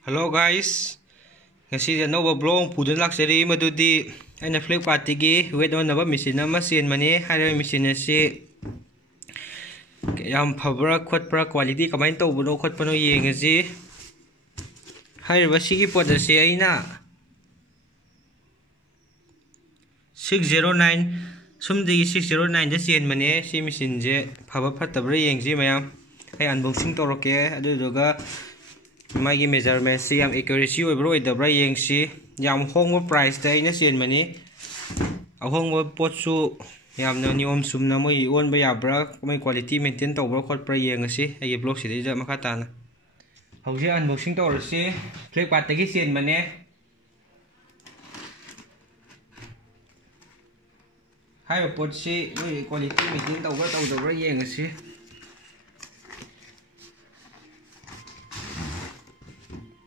Hello guys, ngasi anova blog pudan laksari madudi aina Flipkartigi weight onaba machine ama sienmani haiba machine asi yam phabra khotpra quality kamai tawbuno khotpano yengasi haiba sigi pot asi aina 609 sumdigi 609 da sienmani si machine je phaba phatabra yengsi mayam ai unboxing toroke aduduga मागी measurement से याम accuracy ओइब्रो ओइदब्रा येंगसी याम होंगो price ता आइना सेनमनी अहोंगो पोटसु यामना नियम सुमना मोइ ओनबा याब्रा मोइ quality maintain तौब्रा खोटब्रा येंगसी आइ blog सिदे मखा ताना हौजे अनबॉक्सिंग तौरसी फ्लिपकार्ट तगी सेनमने हाइबा पोटसी मोइ क्वालिटी मेंटेन तौब्रा येंगसी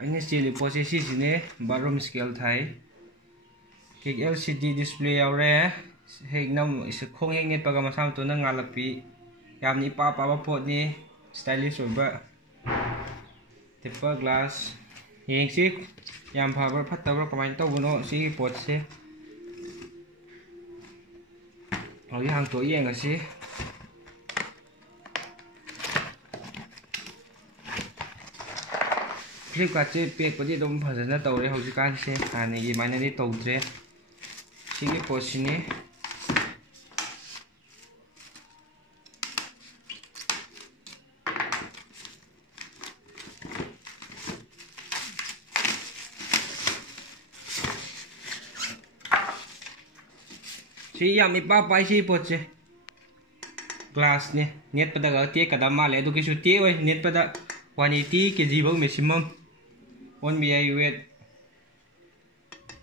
अने स्टील पोसे सिने बाथरूम स्केल थाई केक LCD डिस्प्ले यावरे हेगनम इसे खोंग हेगने पगा मसाम तो ना ngalappi यामनी पापा पोटनी स्टाइलिश ओबा टेपर ग्लास येंगसी याम फाबर फत्तबर कमाइन तौबनो सी पोट से औ yang to येंगसी Flipkart से पैक पदी दम फजना तौरे हौजिकान से हाने ये माइनरी तौद्रे सिगी पोसिनी सी यामी पापाई सी पोचे ग्लास ने नेट पदा ते कदम माले दु किसु ते ओय नेट पदा 180 kg भग maximum on bi weight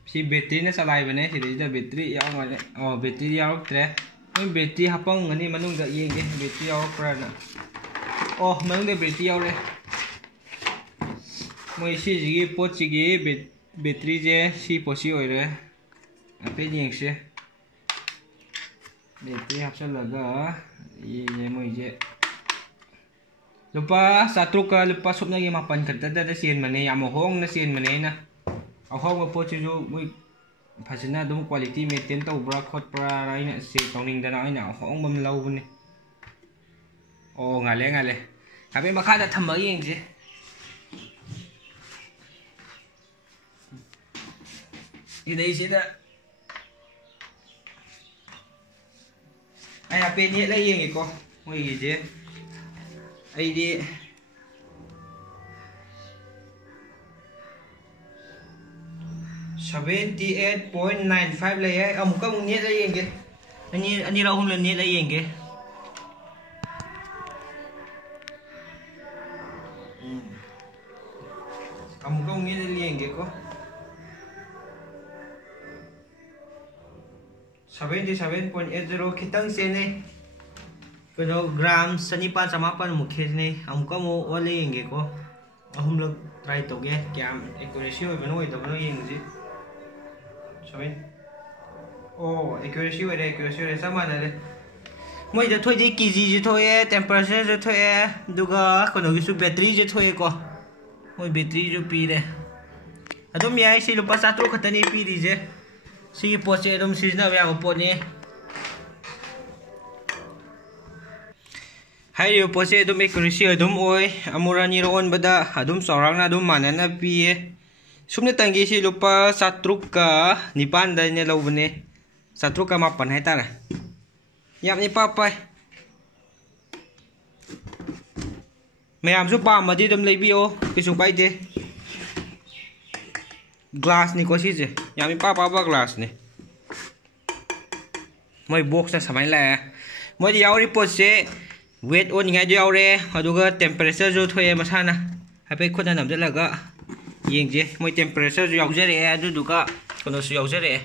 si battery na salai bane si battery yaw ngale battery yaw tre moi battery hapang ngani manung da yenge battery yaw pra na manung da battery yaw le moi si ji pot si gi battery je si posi oi re ape yeng se battery hapsal laga ye moi je lupa satu ka lupa sop nagi mapan kata da sien mane yam hong na sien mane na ahong po chu mui phasina dum quality maintain to bra khot pra raina se tawning da na ina hong bam lau bune ngale kabe makha da thamba yeng je idai se da ai ape ni la yeng ko mui je ID 78.95 lấy ông có một nét lấy kìa anh đi đâu không lên nét lấy kìa ông có một nét lấy kìa có 77.80 kitang sen này gram sanipan samapan mukhe ne हमको मो वाले येंगे को हम लोग try तो गे क्या accuracy हो बनो तो बनो येंगे सबै एक्यूरेसी हो समान ले moiจะthôi di kg je thôi temperature je thôi duga kono gi su battery je thôi ko moi battery jo pi re adum yai si lupa 1 khatani pi ri je si po che adum sijna ya po ni high पोसे अदुम accuracy अदुम ओय अमुरानी रोन बदा अदुम सौरांगना अदुम मानना पिए सुमने तंगी से लुपा 7 का निपान दने लौबने 7 का मापन है तारा यामनी पापाय मैम पामदी अदुम लेबियो किसु पाइदे ग्लास नि को सिजे यामी पापा ग्लास ने मोय बॉक्स ना समाय ला मोय यावरी पोसे weight on ngai yaure aduga temperature jo thoye masana hape khona nam jalaga yengje moi temperature jo yaujare aduduga kono su yaujare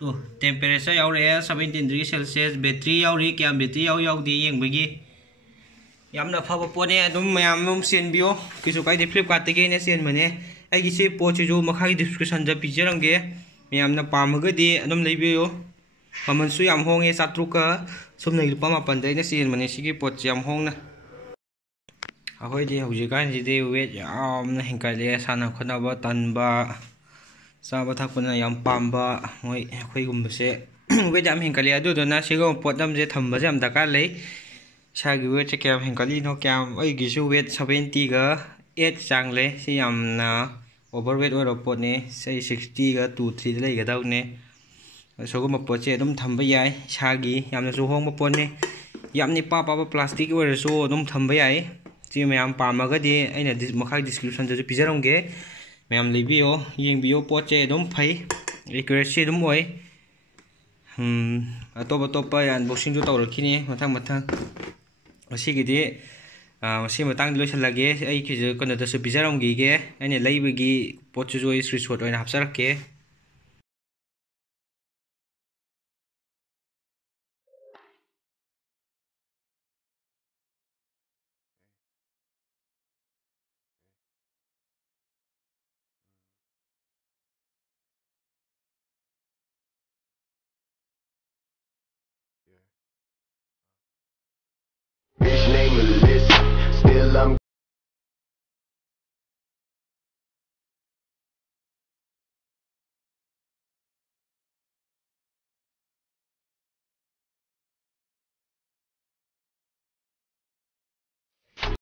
to temperature yaure 17 degree celsius battery yauri kya battery yaw di yengbagi yamna phaba pone adum mayam mum sen bio kisu kai de Flipkart ge ne sen mane ai gi se po chu makhai description ja pijarange mayamna pamaga di adum leibio Maman su yam hong 7 ka sum nei lupa 8 dai na sin mane sigi pot yam hong na ꯑꯩꯈꯣꯏꯗꯤ ꯍꯧꯖꯤꯛꯀꯥꯟꯁꯤꯗꯤ weight ꯌꯥꯝꯅ ꯍꯦꯟꯒꯠꯂꯦ, ꯁꯥꯟꯅ ꯈꯣꯠꯅꯕ ꯇꯟꯕ, ꯆꯥꯕ ꯊꯛꯄꯅ ꯌꯥꯝ ꯄꯥꯝꯕ ꯃꯣꯏ ꯑꯩꯈꯣꯏꯒꯨꯝꯕꯁꯦ ꯋꯦꯠ ꯌꯥꯝ ꯍꯦꯟꯒꯠꯂꯦ꯫ ꯑꯗꯨꯗꯨꯅ ꯁꯤꯒꯨꯝꯕ ꯄꯣꯠ ꯑꯃꯁꯦ ꯊꯝꯕꯁꯦ ꯌꯥꯝ ꯗꯔꯀꯥꯔ ꯂꯩ꯫ ꯏꯁꯥꯒꯤ ꯋꯦꯠꯁꯦ ꯀꯌꯥꯝ ꯍꯦꯟꯒꯠꯂꯤꯅꯣ, ꯑꯩꯒꯤꯁꯨ ꯋꯦꯠ 70ꯒ 8 ꯆꯥꯡ ꯂꯩ꯫ ꯁꯤ ꯌꯥꯝꯅ ꯑꯣꯚꯔ ꯋꯦꯠ ꯑꯣꯏꯔꯕ ꯄꯣꯠꯅꯤ꯫ ꯑꯩ 60ꯒ 2-3ꯗ ꯂꯩꯒꯗꯧꯅꯦ꯫ ꯁꯤꯒꯨꯝꯕ ꯄꯣꯠꯁꯦ ꯑꯗꯨꯝ ꯊꯝꯕ ꯌꯥꯏ, ꯏꯁꯥꯒꯤ ꯌꯥꯝꯅꯁꯨ ꯍꯣꯡꯕ ꯄꯣꯠꯅꯤ꯫ ꯌꯥꯝꯅ ꯏꯄꯥ ꯄꯥꯕ ꯄ꯭ꯂꯥꯁꯇꯤꯛ ꯑꯣꯏꯔꯁꯨ ꯑꯗꯨꯝ ꯊꯝꯕ ꯌꯥꯏ꯫ ꯁꯤ ꯃꯌꯥꯝ ꯄꯥꯝꯃꯒꯗꯤ ꯑꯩꯅ ꯃꯈꯥ ꯗꯤꯁꯀ꯭ꯔꯤꯞꯁꯟꯗꯁꯨ ꯄꯤꯖꯔꯝꯒꯦ, ꯃꯌꯥꯝ ꯂꯩꯕꯤꯌꯣ, ꯌꯦꯡꯕꯤꯌꯣ꯫ ꯄꯣꯠꯁꯦ ꯑꯗꯨꯝ ꯐꯩ, ꯑꯦꯀꯨꯔꯦꯁꯤ ꯑꯗꯨꯝ ꯑꯣꯏ꯫ ꯑꯇꯣꯞꯄ ꯑꯟꯕꯣꯛꯁꯤꯡꯁꯨ ꯇꯧꯔꯛꯈꯤꯅꯤ ꯃꯊꯪ ꯉꯁꯤꯒꯤꯗꯤ ꯃꯁꯤ ꯃꯇꯥꯡꯗ ꯂꯣꯏꯁꯤꯜꯂꯒꯦ꯫ ꯑꯩꯒꯤꯁꯨ ꯀꯩꯅꯣꯗꯁꯨ ꯄꯤꯖꯔꯝꯈꯤꯒꯦ, ꯑꯩꯅ ꯂꯩꯕꯒꯤ ꯄꯣꯠꯁꯤꯁꯨ ꯑꯩ ꯁ꯭ꯀꯔꯤꯟꯁꯣꯠ ꯑꯣꯏꯅ ꯍꯥꯞꯆꯔꯛꯀꯦ꯫